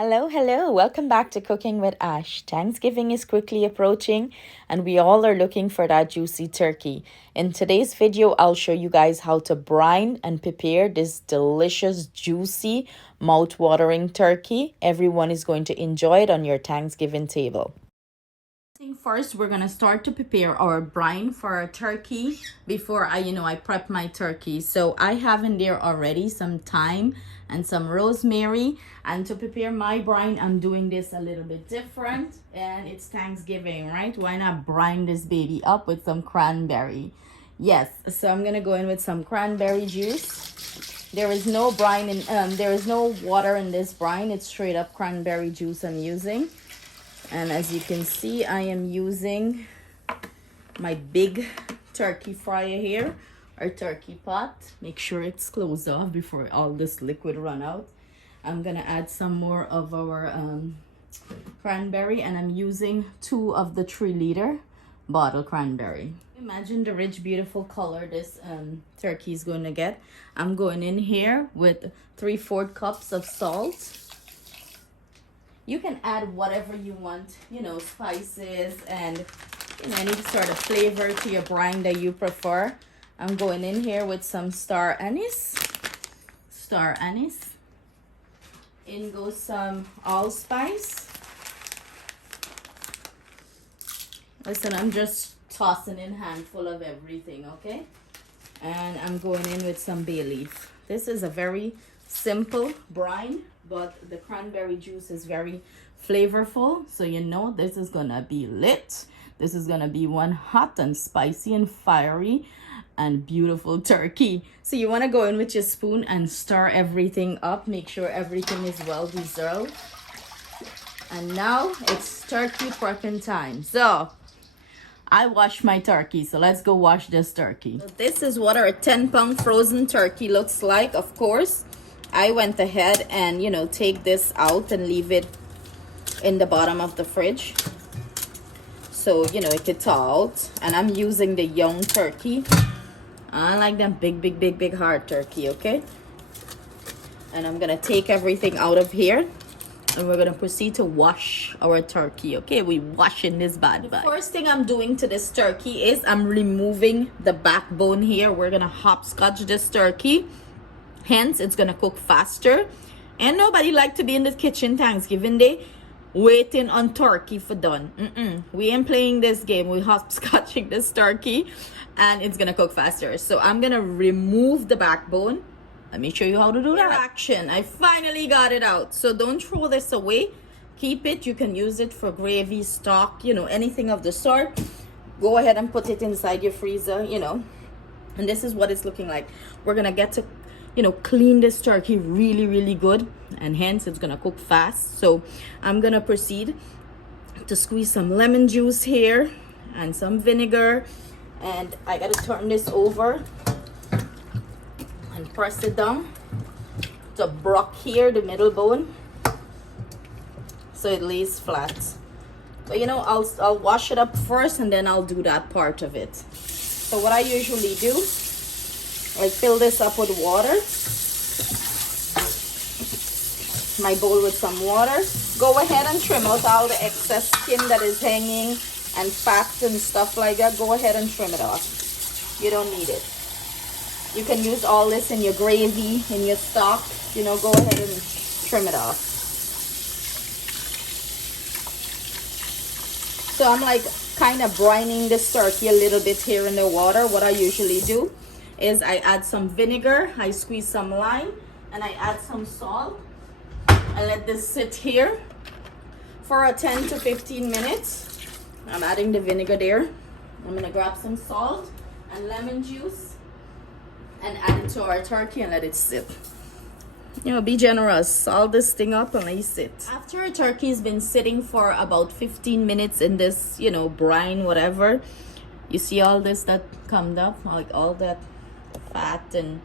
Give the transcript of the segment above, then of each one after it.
Hello, hello. Welcome back to Cooking with Ash. Thanksgiving is quickly approaching and we all are looking for that juicy turkey. In today's video, I'll show you guys how to brine and prepare this delicious, juicy, mouth-watering turkey. Everyone is going to enjoy it on your Thanksgiving table. First, we're gonna start to prepare our brine for our turkey before I prep my turkey. So I have in there already some thyme and some rosemary, and to prepare my brine I'm doing this a little bit different, and it's Thanksgiving, right? Why not brine this baby up with some cranberry? Yes, so I'm gonna go in with some cranberry juice. There is no brine in there is no water in this brine. It's straight up cranberry juice I'm using. And as you can see, I am using my big turkey fryer here, or turkey pot. Make sure it's closed off before all this liquid run out. I'm gonna add some more of our cranberry, and I'm using 2 of the 3-liter bottle cranberry. Imagine the rich, beautiful color this turkey is going to get. I'm going in here with 3/4 cups of salt. You can add whatever you want, spices and any sort of flavor to your brine that you prefer. I'm going in here with some star anise. In goes some allspice. Listen, I'm just tossing in a handful of everything, okay? And I'm going in with some bay leaf. This is a very simple brine, but the cranberry juice is very flavorful, so this is gonna be lit. This is gonna be one hot and spicy and fiery and beautiful turkey. So you want to go in with your spoon and stir everything up. Make sure everything is well dissolved. And now it's turkey prepping time. So I washed my turkey, so let's go wash this turkey. So this is what our 10-pound frozen turkey looks like. Of course, I went ahead and take this out and leave it in the bottom of the fridge so it could thaw out. And I'm using the young turkey. I like them big hard turkey, okay? And I'm gonna take everything out of here, and we're gonna proceed to wash our turkey, okay? We washing this bad boy. First thing I'm doing to this turkey is I'm removing the backbone here. We're gonna hopscotch this turkey. Hence, it's gonna cook faster. And nobody like to be in the kitchen Thanksgiving Day waiting on turkey for done. We ain't playing this game. We hopscotching this turkey, and it's gonna cook faster. So I'm gonna remove the backbone. Let me show you how to do that. Action. I finally got it out. So don't throw this away. Keep it. You can use it for gravy, stock, anything of the sort. Go ahead and put it inside your freezer, And this is what it's looking like. We're gonna get to clean this turkey really good, and hence it's gonna cook fast. So I'm gonna proceed to squeeze some lemon juice here and some vinegar, and I gotta turn this over and press it down to brock here the middle bone so it lays flat. But I'll wash it up first, and then I'll do that part of it. So what I usually do, I fill this up with water, my bowl with some water. Go ahead and trim out all the excess skin that is hanging and fat and stuff like that. Go ahead and trim it off. You don't need it. You can use all this in your gravy, in your stock. Go ahead and trim it off. So I'm kind of brining this turkey a little bit here in the water. What I usually do is I add some vinegar, I squeeze some lime, and I add some salt, and let this sit here for a 10 to 15 minutes. I'm adding the vinegar there. I'm gonna grab some salt and lemon juice and add it to our turkey and let it sit. Be generous. Salt this thing up and let it sit. After a turkey has been sitting for about 15 minutes in this, brine, whatever, you see all this that comes up, like all that fat and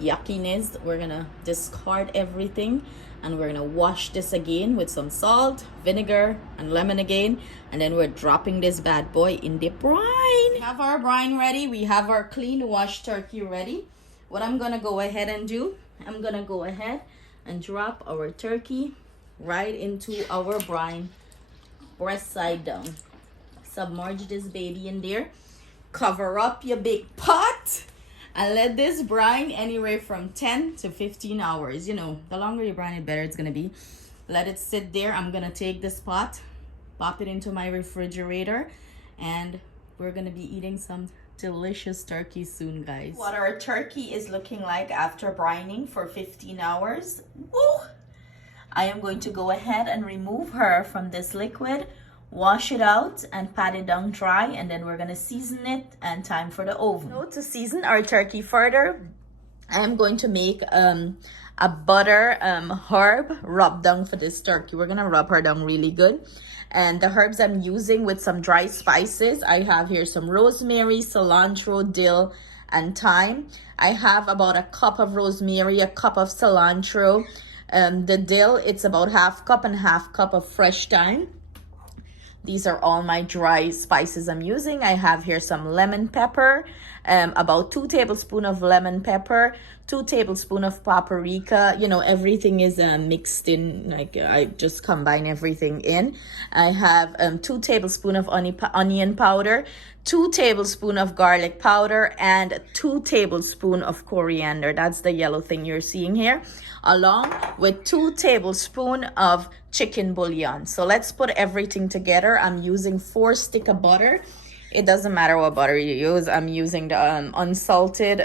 yuckiness. We're gonna discard everything, and we're gonna wash this again with some salt, vinegar, and lemon again, and then we're dropping this bad boy in the brine. We have our brine ready. We have our clean washed turkey ready. What I'm gonna go ahead and do, I'm gonna go ahead and drop our turkey right into our brine, breast side down. Submerge this baby in there. Cover up your big pot and let this brine anywhere from 10 to 15 hours. You know, the longer you brine it, better it's gonna be. Let it sit there. I'm gonna take this pot, pop it into my refrigerator, and we're gonna be eating some delicious turkey soon, guys. What our turkey is looking like after brining for 15 hours. Woo! I am going to go ahead and remove her from this liquid, wash it out and pat it down dry, and then we're gonna season it and time for the oven. So to season our turkey further, I am going to make a butter herb rub down for this turkey. We're gonna rub her down really good. And the herbs I'm using with some dry spices, I have here some rosemary, cilantro, dill, and thyme. I have about a cup of rosemary, a cup of cilantro. The dill, it's about half cup and half cup of fresh thyme. These are all my dry spices I'm using. I have here some lemon pepper, about 2 tablespoons of lemon pepper, 2 tablespoons of paprika. You know, everything is mixed in, like I just combine everything in. I have 2 tablespoons of onion powder, 2 tablespoons of garlic powder, and 2 tablespoons of coriander. That's the yellow thing you're seeing here, along with 2 tablespoons of chicken bouillon. So let's put everything together. I'm using 4 sticks of butter. It doesn't matter what butter you use. I'm using the unsalted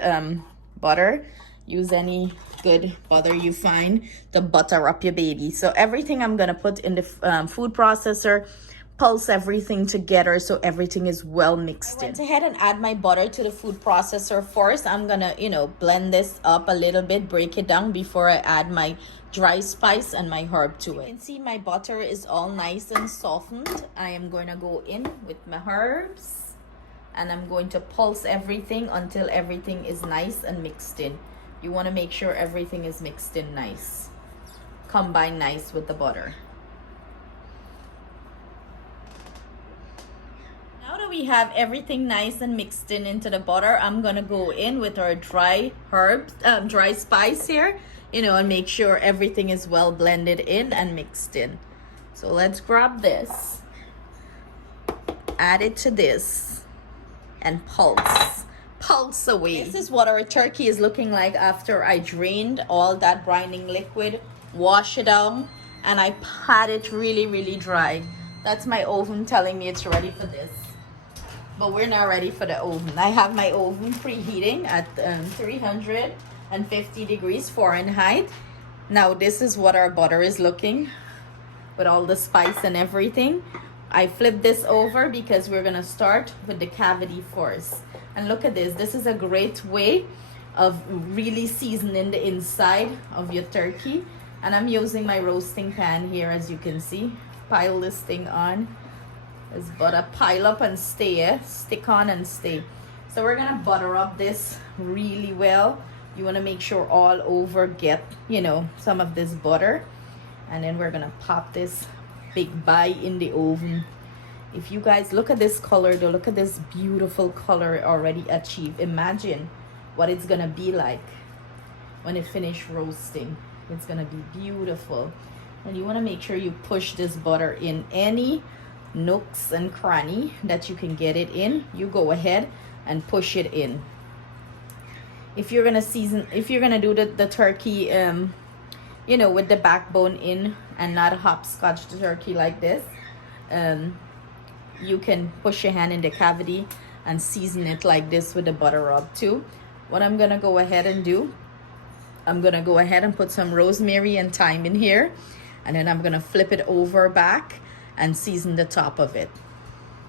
butter. Use any good butter you find to butter up your baby. So everything I'm gonna put in the food processor, pulse everything together so everything is well mixed in. I went ahead and add my butter to the food processor first. I'm gonna, you know, blend this up a little bit, break it down before I add my dry spice and my herb to it. You can see my butter is all nice and softened. I am going to go in with my herbs and I'm going to pulse everything until everything is nice and mixed in. You want to make sure everything is mixed in nice, combine nice with the butter. Now that we have everything nice and mixed in into the butter, I'm gonna go in with our dry herbs, dry spice here, you know, and make sure everything is well blended in and mixed in. So let's grab this, add it to this, and pulse away. This is what our turkey is looking like after I drained all that brining liquid, wash it out, and I pat it really dry. That's my oven telling me it's ready for this. But we're not ready for the oven. I have my oven preheating at 350 degrees Fahrenheit. Now this is what our butter is looking with all the spice and everything. I flip this over because we're gonna start with the cavity first. And look at this. This is a great way of really seasoning the inside of your turkey. And I'm using my roasting pan here, as you can see. Pile this thing on. This butter pile up and stay, stick on and stay. So we're gonna butter up this really well. You wanna make sure all over get, you know, some of this butter. And then we're gonna pop this big bite in the oven. If you guys look at this color though, look at this beautiful color already achieved. Imagine what it's gonna be like when it finish roasting. It's gonna be beautiful. And you wanna make sure you push this butter in any nooks and cranny that you can get it in. You go ahead and push it in. If you're gonna season, if you're gonna do the turkey, you know, with the backbone in and not hopscotch the turkey like this, you can push your hand in the cavity and season it like this with the butter rub too. What I'm gonna go ahead and do, I'm gonna go ahead and put some rosemary and thyme in here, and then I'm gonna flip it over back and season the top of it.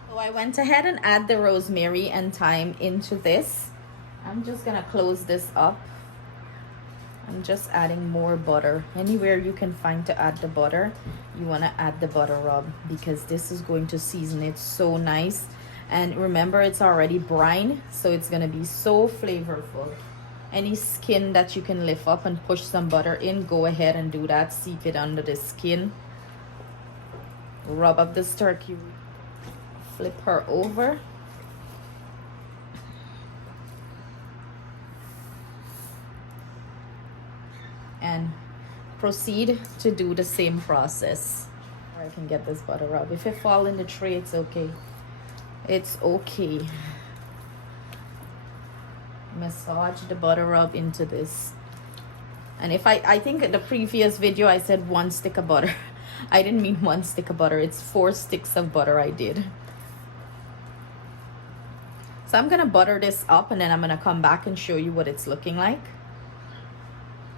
So I went ahead and add the rosemary and thyme into this. I'm just gonna close this up. I'm just adding more butter. Anywhere you can find to add the butter, you want to add the butter rub, because this is going to season it so nice. And remember, it's already brine, so it's going to be so flavorful. Any skin that you can lift up and push some butter in, go ahead and do that. Seep it under the skin. Rub up this turkey. Flip her over. And proceed to do the same process. Or I can get this butter up. If it fall in the tray, it's okay. It's okay. Massage the butter up into this. And if I think in the previous video I said 1 stick of butter. I didn't mean 1 stick of butter. It's 4 sticks of butter I did. So I'm gonna butter this up and then I'm gonna come back and show you what it's looking like.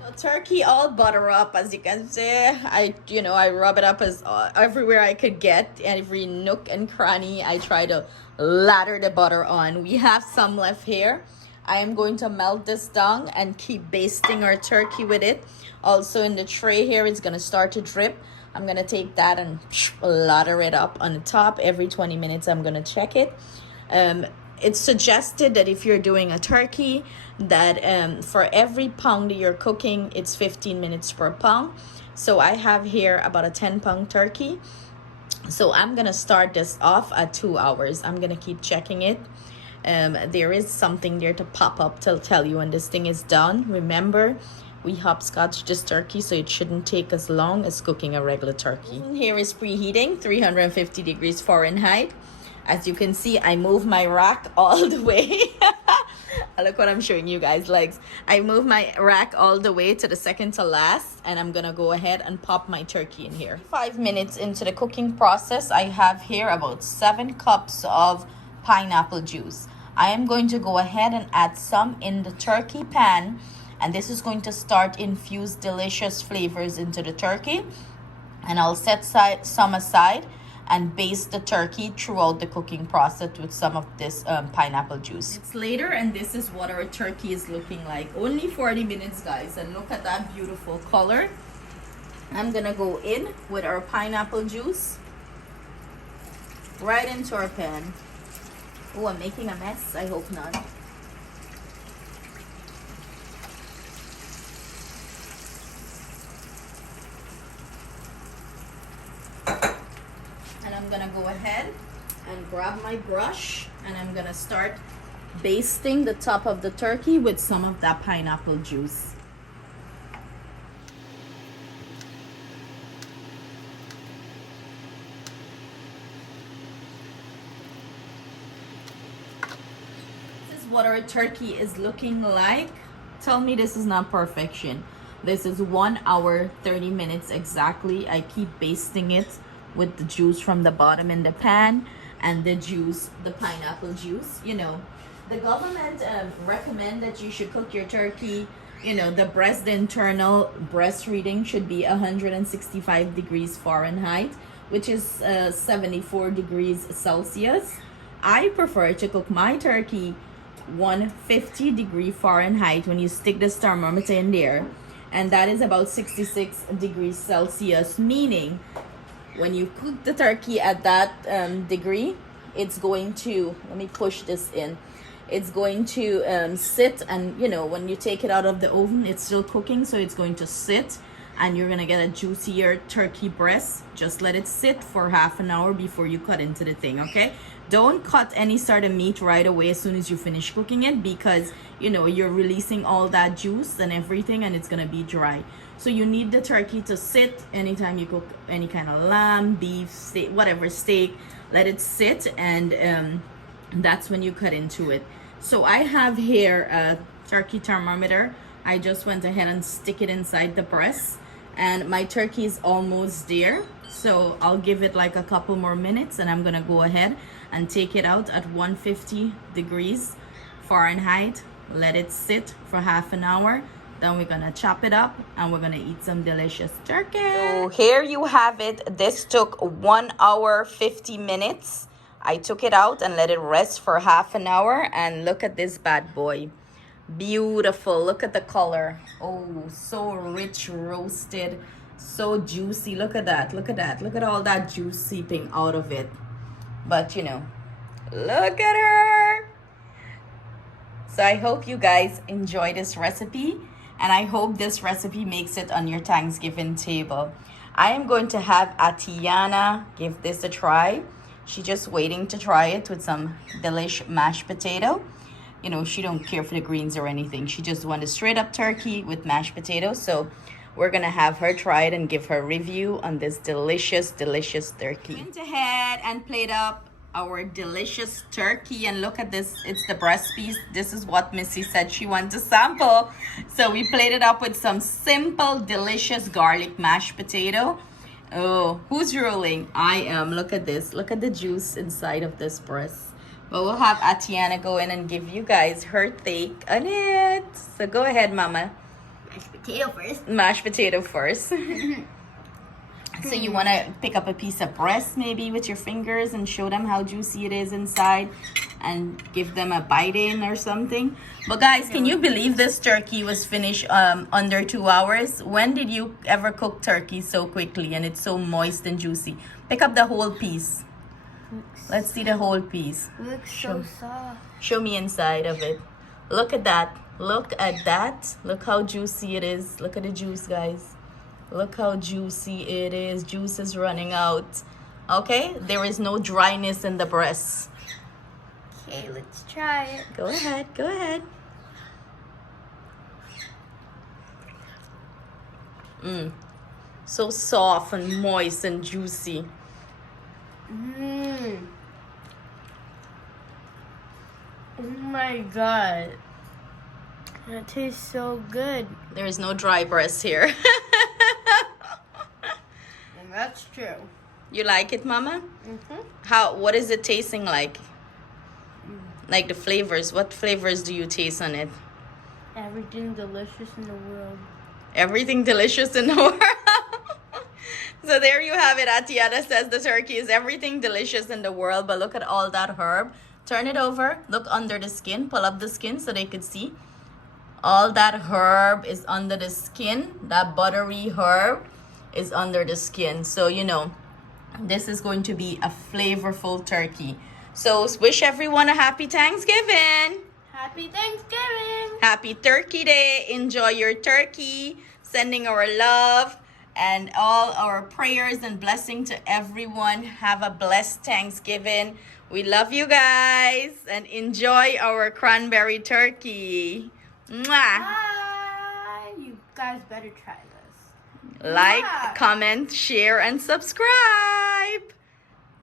So turkey all butter up, as you can see. I rub it up as everywhere I could get, every nook and cranny. I try to lather the butter on. We have some left here. I am going to melt this down and keep basting our turkey with it. Also in the tray here, it's gonna start to drip. I'm gonna take that and lather it up on the top. Every 20 minutes I'm gonna check it. It's suggested that if you're doing a turkey, that for every pound that you're cooking, it's 15 minutes per pound. So I have here about a 10-pound turkey. So I'm gonna start this off at 2 hours. I'm gonna keep checking it. There is something there to pop up to tell you when this thing is done. Remember, we hopscotch this turkey, so it shouldn't take as long as cooking a regular turkey. Here is preheating, 350 degrees Fahrenheit. As you can see, I move my rack all the way. Look what I'm showing you guys, legs. I move my rack all the way to the second to last, and I'm gonna go ahead and pop my turkey in here. 5 minutes into the cooking process, I have here about 7 cups of pineapple juice. I am going to go ahead and add some in the turkey pan, and this is going to start infuse delicious flavors into the turkey. And I'll set some aside and baste the turkey throughout the cooking process with some of this pineapple juice. It's later, and this is what our turkey is looking like. Only 40 minutes, guys, and look at that beautiful color. I'm gonna go in with our pineapple juice right into our pan. Oh, I'm making a mess. I hope not. And I'm gonna go ahead and grab my brush, and I'm gonna start basting the top of the turkey with some of that pineapple juice. What our turkey is looking like. Tell me this is not perfection. This is 1 hour 30 minutes exactly. I keep basting it with the juice from the bottom in the pan and the juice, the pineapple juice. You know, the government recommend that you should cook your turkey, you know, the internal breast reading should be 165 degrees Fahrenheit, which is 74 degrees Celsius. I prefer to cook my turkey 150 degree Fahrenheit when you stick this thermometer in there, and that is about 66 degrees Celsius, meaning when you cook the turkey at that degree, it's going to, let me push this in, it's going to sit, and you know, when you take it out of the oven, it's still cooking, so it's going to sit, and you're gonna get a juicier turkey breast. Just let it sit for half an hour before you cut into the thing, okay? Don't cut any sort of meat right away as soon as you finish cooking it, because you know you're releasing all that juice and everything, and it's gonna be dry. So you need the turkey to sit anytime you cook any kind of lamb, beef, steak, whatever steak. Let it sit, and that's when you cut into it. So I have here a turkey thermometer. I just went ahead and stick it inside the breast, and my turkey is almost there. So I'll give it like a couple more minutes, and I'm gonna go ahead and take it out at 150 degrees Fahrenheit. Let it sit for half an hour. Then we're gonna chop it up, and we're gonna eat some delicious turkey. So here you have it. This took 1 hour 50 minutes. I took it out and let it rest for half an hour, and look at this bad boy. Beautiful. Look at the color. Oh, so rich, roasted, so juicy. Look at that. Look at that. Look at all that juice seeping out of it. But you know, look at her. So I hope you guys enjoy this recipe, and I hope this recipe makes it on your Thanksgiving table. I am going to have Atiana give this a try. She's just waiting to try it with some delish mashed potato. You know, she don't care for the greens or anything. She just wanted straight up turkey with mashed potatoes. So we're gonna have her try it and give her review on this delicious, delicious turkey. Went ahead and played up our delicious turkey, and look at this, it's the breast piece. This is what Missy said she wanted to sample. So we plated up with some simple, delicious garlic mashed potato. Oh, who's rolling? I am. Look at this. Look at the juice inside of this breast. But we'll have Atiana go in and give you guys her take on it. So go ahead, Mama. Mashed potato first. Mashed potato first. So you want to pick up a piece of breast maybe with your fingers and show them how juicy it is inside and give them a bite in or something. But guys, can you believe this turkey was finished under 2 hours? When did you ever cook turkey so quickly and it's so moist and juicy? Pick up the whole piece. Let's see the whole piece. It looks so soft. Show me inside of it. Look at that. Look at that. Look how juicy it is. Look at the juice, guys. Look how juicy it is. Juice is running out. Okay? There is no dryness in the breast. Okay, let's try it. Go ahead. Go ahead. So soft and moist and juicy. Mmm. Oh my god. That tastes so good. There is no dry breast here. And that's true. You like it, Mama? Mm-hmm. What is it tasting like? Like the flavors. What flavors do you taste on it? Everything delicious in the world. Everything delicious in the world. So there you have it. Atiana says the turkey is everything delicious in the world. But look at all that herb. Turn it over. Look under the skin. Pull up the skin so they could see. All that herb is under the skin. That buttery herb is under the skin. So, you know, this is going to be a flavorful turkey. So wish everyone a happy Thanksgiving. Happy Thanksgiving. Happy Turkey Day. Enjoy your turkey. Sending our love and all our prayers and blessing to everyone. Have a blessed Thanksgiving. We love you guys and enjoy our cranberry turkey. Mwah. Bye. You guys better try this. Like, comment, share, and subscribe.